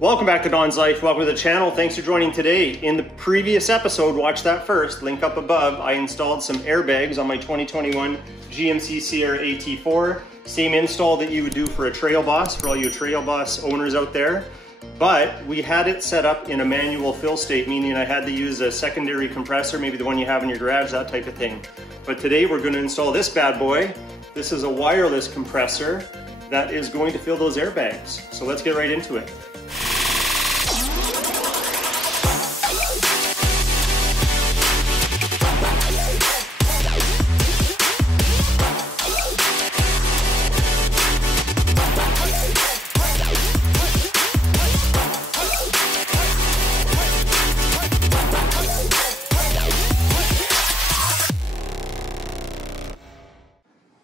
Welcome back to Don's Life. Welcome to the channel. Thanks for joining today. In the previous episode, watch that first, link up above, I installed some airbags on my 2021 GMC Sierra AT4. Same install that you would do for a Trail Boss, for all you Trail Boss owners out there. But we had it set up in a manual fill state, meaning I had to use a secondary compressor, maybe the one you have in your garage, that type of thing. But today we're going to install this bad boy. This is a wireless compressor that is going to fill those airbags. So let's get right into it.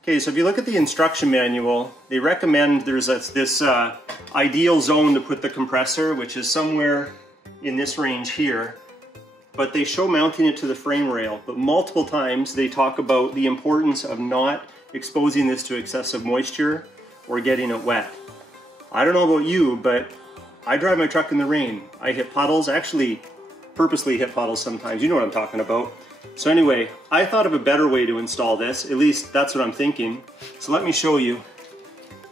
Okay, so if you look at the instruction manual, they recommend there's this ideal zone to put the compressor, which is somewhere in this range here, but they show mounting it to the frame rail. But multiple times they talk about the importance of not exposing this to excessive moisture or getting it wet. I don't know about you, but I drive my truck in the rain. I hit puddles, actually purposely hit puddles sometimes. You know what I'm talking about. So anyway, I thought of a better way to install this, at least that's what I'm thinking. So let me show you.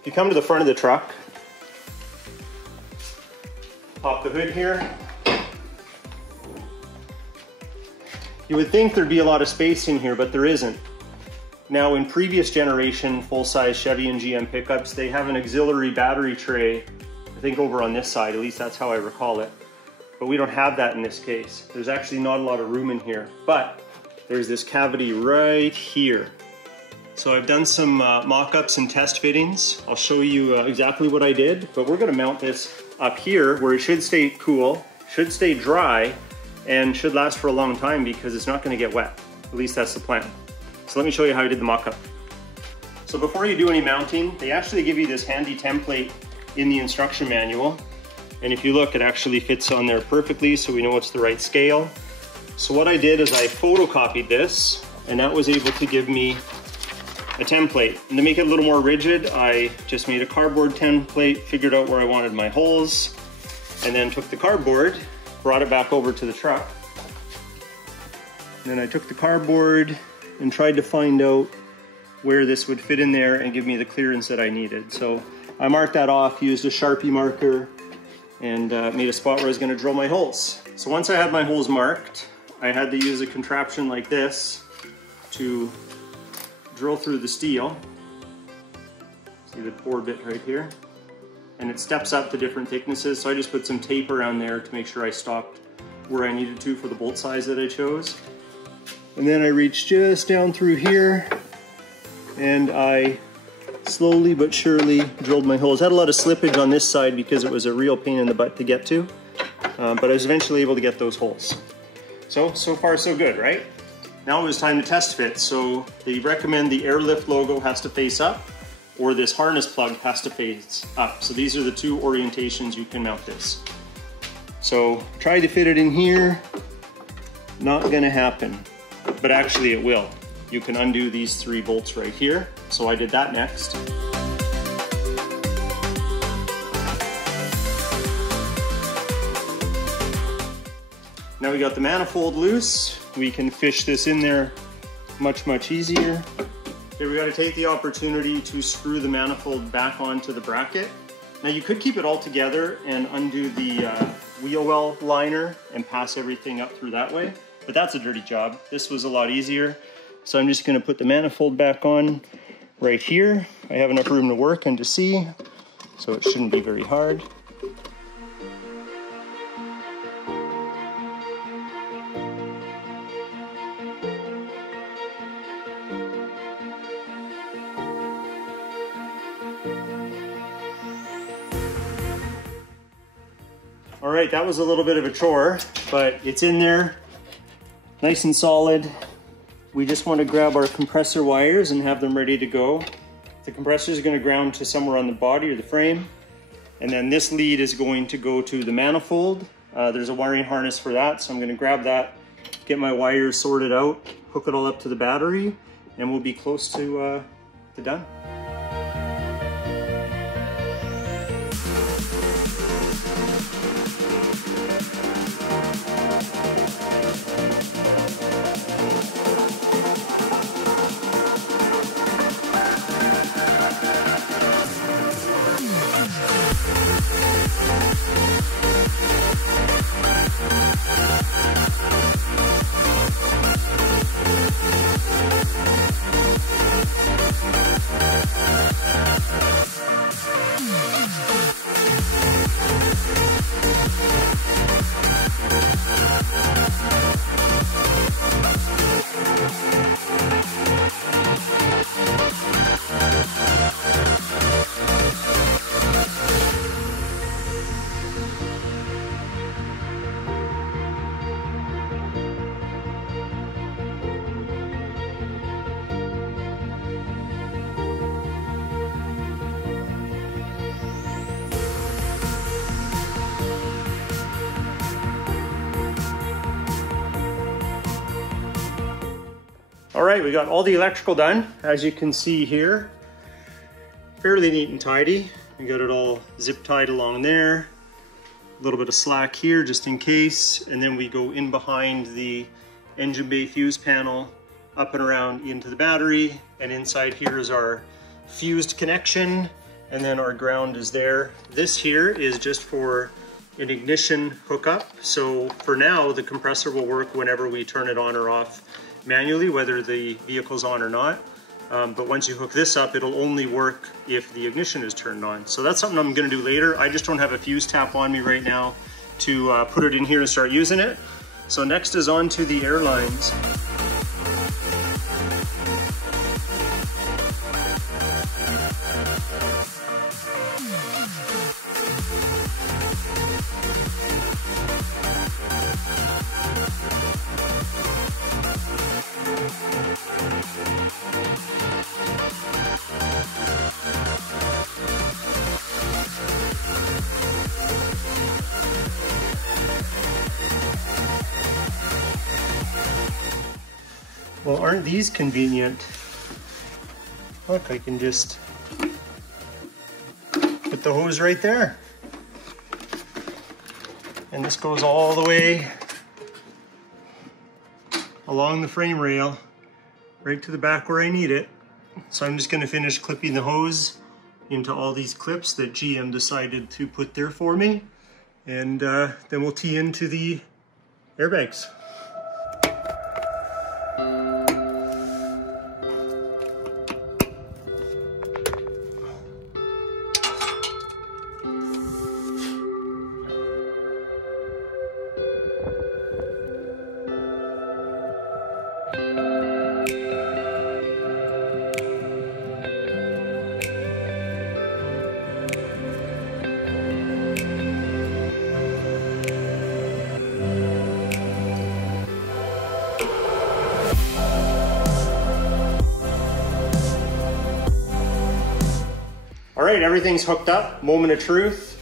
If you come to the front of the truck, pop the hood here. You would think there'd be a lot of space in here, but there isn't. Now in previous generation full-size Chevy and GM pickups, they have an auxiliary battery tray, I think over on this side, at least that's how I recall it. But we don't have that in this case. There's actually not a lot of room in here, but there's this cavity right here. So I've done some mock-ups and test fittings. I'll show you exactly what I did, but we're gonna mount this up here where it should stay cool, should stay dry, and should last for a long time because it's not gonna get wet. At least that's the plan. So let me show you how I did the mock-up. So before you do any mounting, they actually give you this handy template in the instruction manual. And if you look, it actually fits on there perfectly, so we know it's the right scale. So what I did is I photocopied this, and that was able to give me a template. And to make it a little more rigid, I just made a cardboard template, figured out where I wanted my holes, and then took the cardboard, brought it back over to the truck. And then I took the cardboard and tried to find out where this would fit in there and give me the clearance that I needed. So I marked that off, used a Sharpie marker, and made a spot where I was gonna drill my holes. So once I had my holes marked, I had to use a contraption like this to drill through the steel. See the bore bit right here? And it steps up to different thicknesses, so I just put some tape around there to make sure I stopped where I needed to for the bolt size that I chose. And then I reached just down through here, and I slowly but surely drilled my holes. Had a lot of slippage on this side because it was a real pain in the butt to get to, but I was eventually able to get those holes. So far so good, right? Now it was time to test fit. So they recommend the airlift logo has to face up, or this harness plug has to face up. So these are the two orientations you can mount this. So try to fit it in here, not gonna happen, but actually it will. You can undo these three bolts right here. So I did that next. Now we got the manifold loose. We can fish this in there much easier. Here we got to take the opportunity to screw the manifold back onto the bracket. Now you could keep it all together and undo the wheel well liner and pass everything up through that way, but that's a dirty job. This was a lot easier. So I'm just going to put the manifold back on right here. I have enough room to work and to see, so it shouldn't be very hard. All right, that was a little bit of a chore, but it's in there, nice and solid. We just want to grab our compressor wires and have them ready to go. The compressor is going to ground to somewhere on the body or the frame. And then this lead is going to go to the manifold. There's a wiring harness for that, so I'm going to grab that, get my wires sorted out, hook it all up to the battery, and we'll be close to done. All right, we got all the electrical done. As you can see here, fairly neat and tidy. We got it all zip tied along there. A little bit of slack here just in case. And then we go in behind the engine bay fuse panel, up and around into the battery. And inside here is our fused connection. And then our ground is there. This here is just for an ignition hookup. So for now, the compressor will work whenever we turn it on or off manually, whether the vehicle's on or not. But once you hook this up, it'll only work if the ignition is turned on. So that's something I'm gonna do later. I just don't have a fuse tap on me right now to put it in here and start using it. So next is on to the air lines. Well, aren't these convenient? Look, I can just put the hose right there. And this goes all the way along the frame rail, right to the back where I need it. So I'm just gonna finish clipping the hose into all these clips that GM decided to put there for me. And then we'll tee into the airbags. All right, everything's hooked up. Moment of truth.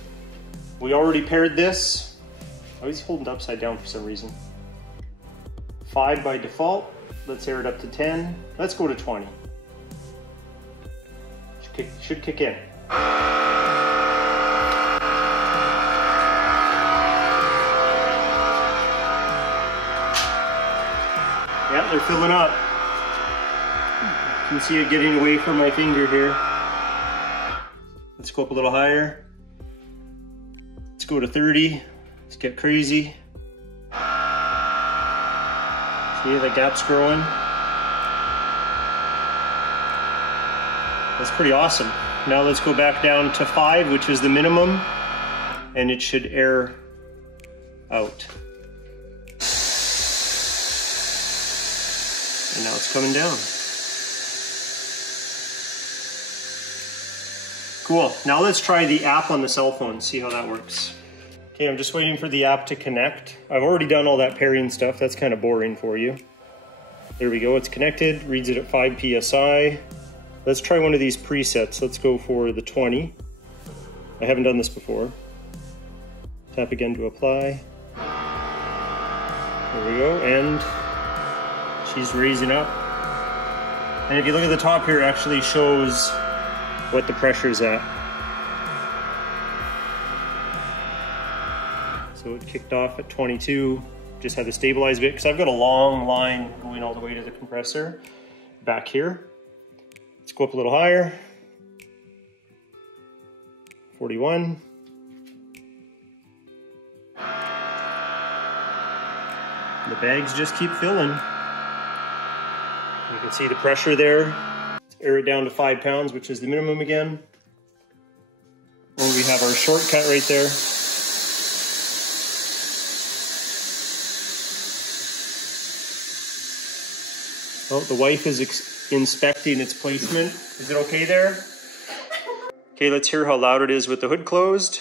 We already paired this. Oh, he's holding it upside down for some reason. 5 by default. Let's air it up to 10. Let's go to 20. Should kick in. Yeah, they're filling up. You can see it getting away from my finger here. Let's go up a little higher. Let's go to 30. Let's get crazy. See, the gap's growing. That's pretty awesome. Now let's go back down to 5, which is the minimum, and it should air out. And now it's coming down. Cool. Now let's try the app on the cell phone, see how that works. Okay, I'm just waiting for the app to connect. I've already done all that pairing stuff. That's kind of boring for you. There we go. It's connected. Reads it at 5 PSI. Let's try one of these presets. Let's go for the 20. I haven't done this before. Tap again to apply. There we go. And she's raising up. And if you look at the top here, it actually shows what the pressure is at. So it kicked off at 22, just had to stabilize a bit because I've got a long line going all the way to the compressor back here. Let's go up a little higher. 41. The bags just keep filling. You can see the pressure there. Let's air it down to 5 pounds, which is the minimum again. And we have our shortcut right there. Oh, the wife is inspecting its placement. Is it okay there? Okay, let's hear how loud it is with the hood closed.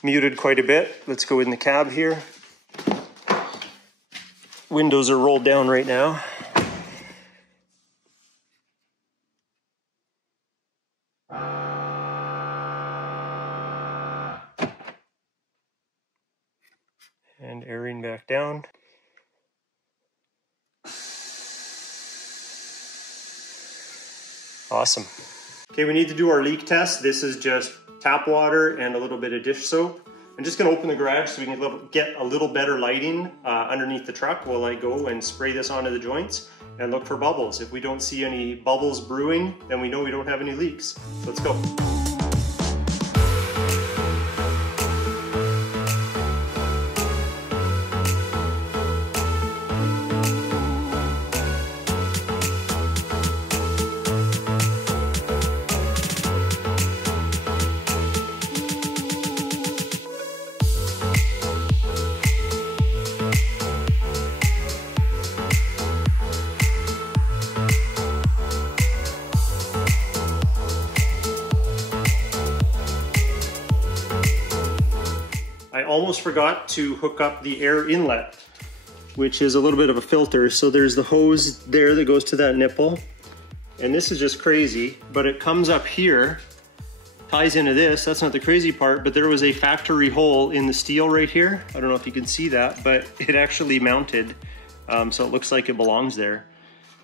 Muted quite a bit. Let's go in the cab here. Windows are rolled down right now. And airing back down. Awesome. Okay, we need to do our leak test. This is just tap water and a little bit of dish soap. I'm just gonna open the garage so we can get a little better lighting underneath the truck while I go and spray this onto the joints and look for bubbles. If we don't see any bubbles brewing, then we know we don't have any leaks. Let's go. I almost forgot to hook up the air inlet, which is a little bit of a filter. So there's the hose there that goes to that nipple. And this is just crazy, but it comes up here, ties into this. That's not the crazy part, but there was a factory hole in the steel right here. I don't know if you can see that, but it actually mounted. So it looks like it belongs there.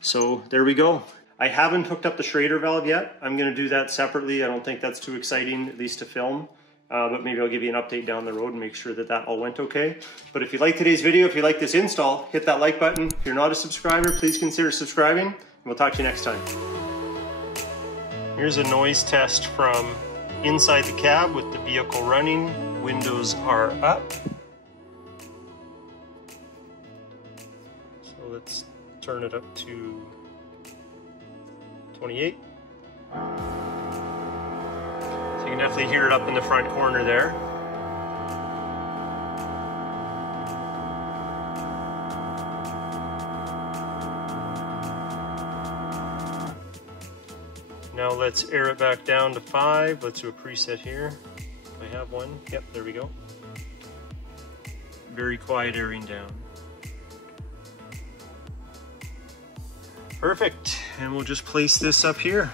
So there we go. I haven't hooked up the Schrader valve yet. I'm gonna do that separately. I don't think that's too exciting, at least to film. But maybe I'll give you an update down the road and make sure that that all went okay. But if you like today's video, if you like this install, hit that like button. If you're not a subscriber, please consider subscribing, and we'll talk to you next time. Here's a noise test from inside the cab with the vehicle running. Windows are up. So let's turn it up to 28. You can definitely hear it up in the front corner there. Now let's air it back down to 5. Let's do a preset here. I have one. Yep, there we go. Very quiet airing down. Perfect. And we'll just place this up here.